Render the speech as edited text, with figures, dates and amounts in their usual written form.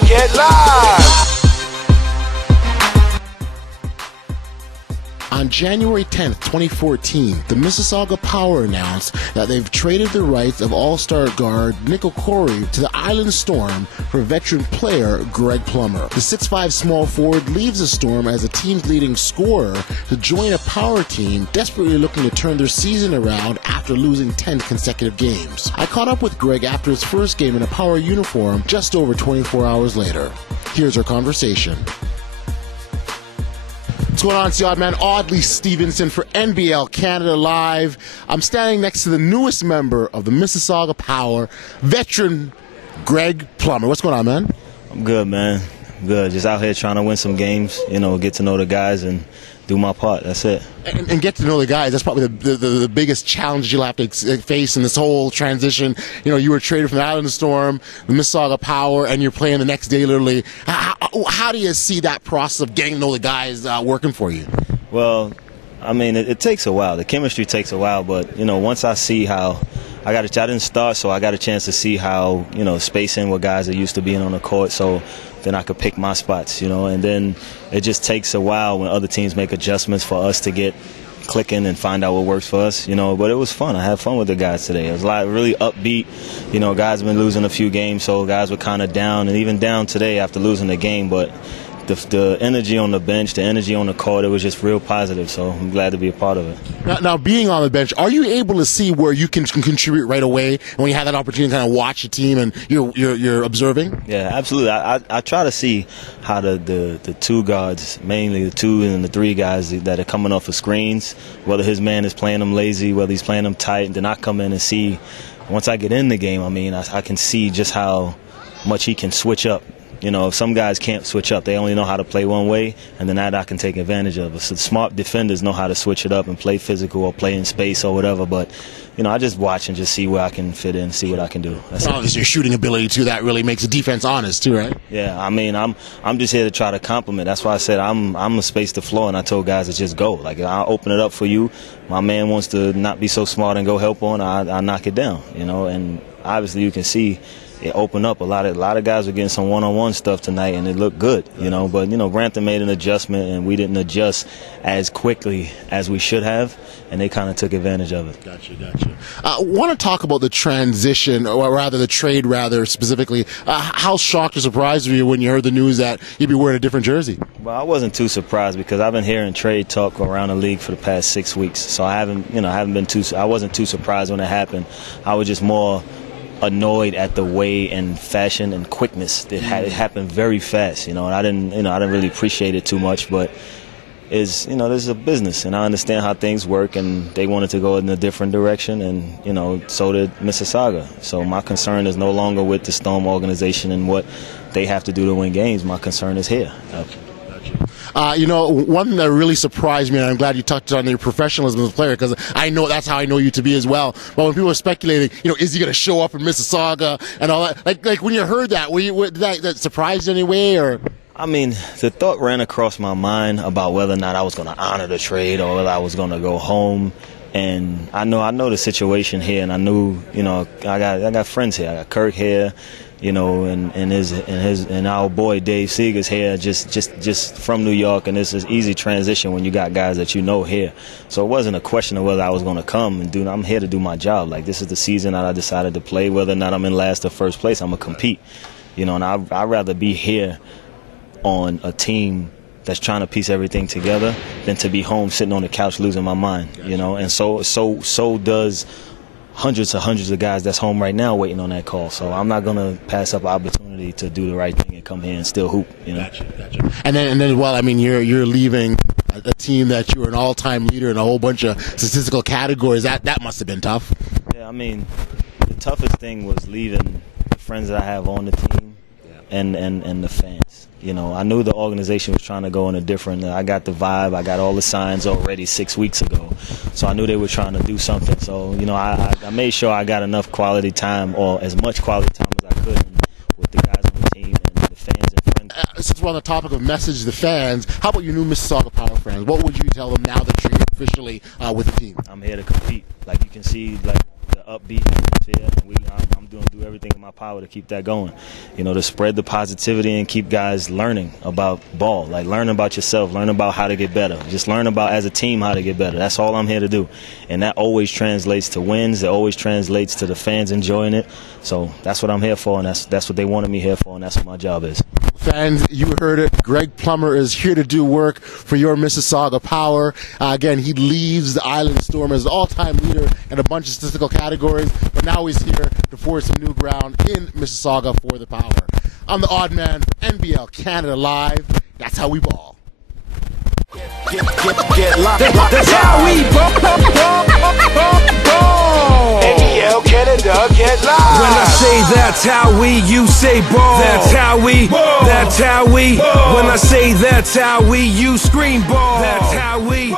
Get live! On January 10th, 2014, the Mississauga Power announced that they've traded the rights of All-Star guard Nick Okorie to the Island Storm for veteran player Greg Plummer. The 6'5" small forward leaves the Storm as the team's leading scorer to join a Power team desperately looking to turn their season around after losing 10 consecutive games. I caught up with Greg after his first game in a Power uniform just over 24 hours later. Here's our conversation. What's going on? It's the Odd Man, Audley Stevenson for NBL Canada Live. I'm standing next to the newest member of the Mississauga Power, veteran Greg Plummer. What's going on, man? I'm good, man. I'm good. Just out here trying to win some games, you know, get to know the guys and do my part. That's it. And get to know the guys. That's probably the biggest challenge you'll have to face in this whole transition. You know, you were traded from the Island Storm, the Mississauga Power, and you're playing the next day, literally. How do you see that process of getting to know the guys working for you? Well, I mean, it takes a while. The chemistry takes a while, but, you know, once I see how I didn't start, so I got a chance to see how, you know, spacing with guys that used to being on the court, so then I could pick my spots, you know, and then it just takes a while when other teams make adjustments for us to get clicking and find out what works for us, you know, but it was fun. I had fun with the guys today. It was a lot really upbeat. You know, guys have been losing a few games, so guys were kind of down, and even down today after losing the game, but the energy on the bench, the energy on the court, it was just real positive, so I'm glad to be a part of it. Now being on the bench, are you able to see where you can contribute right away, and when you have that opportunity to kind of watch the team and you're observing? Yeah, absolutely. I try to see how the two guards, mainly the two and the three guys that are coming off of screens, whether his man is playing them lazy, whether he's playing them tight, and then I come in and see, once I get in the game, I mean, I can see just how much he can switch up. You know, some guys can't switch up. They only know how to play one way, and then that I can take advantage of. So smart defenders know how to switch it up and play physical or play in space or whatever. But, you know, I just watch and just see where I can fit in, see what I can do. That's obviously your shooting ability, too. That really makes the defense honest, too, right? Yeah, I mean, I'm just here to try to compliment. That's why I said I'm a space the floor, and I told guys to just go. Like, I'll open it up for you. My man wants to not be so smart and go help on, I knock it down, you know. And obviously you can see it opened up. A lot of guys were getting some one-on-one stuff tonight, and it looked good, you know. But, you know, Grantham made an adjustment, and we didn't adjust as quickly as we should have, and they kind of took advantage of it. Gotcha. I want to talk about the transition, or rather the trade, specifically. How shocked or surprised were you when you heard the news that you'd be wearing a different jersey? Well, I wasn't too surprised because I've been hearing trade talk around the league for the past 6 weeks, so I wasn't too surprised when it happened. I was just more annoyed at the way and fashion and quickness that it happened very fast, you know, and I didn't really appreciate it too much, but this is a business, and I understand how things work, and they wanted to go in a different direction, and, you know, so did Mississauga. So my concern is no longer with the Storm organization and what they have to do to win games. My concern is here. You know, one thing that really surprised me, and I'm glad you touched on your professionalism as a player, because I know that's how I know you to be as well. But when people are speculating, you know, is he going to show up in Mississauga and all that? Like when you heard that, did that surprise you in any way, or? I mean, the thought ran across my mind about whether or not I was going to honor the trade or whether I was going to go home. And I know the situation here, and I knew, you know, I got friends here. I got Kirk here, you know, and our boy Dave Seeger's here, just from New York, and this is easy transition when you got guys that you know here. So it wasn't a question of whether I was going to come and do. I'm here to do my job. Like, this is the season that I decided to play. Whether or not I'm in last or first place, I'm gonna compete, you know. And I'd rather be here on a team that's trying to piece everything together than to be home sitting on the couch losing my mind, you know. And so does hundreds of guys that's home right now waiting on that call. So I'm not going to pass up an opportunity to do the right thing and come here and still hoop, you know. Gotcha. And then well, I mean, you're leaving a team that you were an all-time leader in a whole bunch of statistical categories. That must have been tough. Yeah, I mean, the toughest thing was leaving the friends that I have on the team and the fans. You know, I knew the organization was trying to go in a different. I got the vibe. I got all the signs already 6 weeks ago, so I knew they were trying to do something. So, you know, I made sure I got enough quality time, or as much quality time as I could, with the guys on the team and the fans and friends. Since we're on the topic of message to the fans, how about your new Mississauga Power fans? What would you tell them now that you're officially with the team? I'm here to compete. Like, you can see, like, the upbeat atmosphere, and I'm doing everything in my power to keep that going. You know, to spread the positivity and keep guys learning about ball, like learn about yourself, learn about how to get better, just learn about as a team how to get better. That's all I'm here to do, and that always translates to wins. It always translates to the fans enjoying it. So that's what I'm here for, and that's what they wanted me here for, and that's what my job is. Fans, you heard it. Greg Plummer is here to do work for your Mississauga Power. Again, he leads the Island Storm as the all-time leader in a bunch of statistical categories, but now he's here to forge some new ground in Mississauga for the Power. I'm the odd man for NBL Canada Live. That's how we ball. Get that's how we ball. NBL Canada, get live. When I say that's how we, you say ball. That's how we, that's how we. When I say that's how we, you scream ball. That's how we.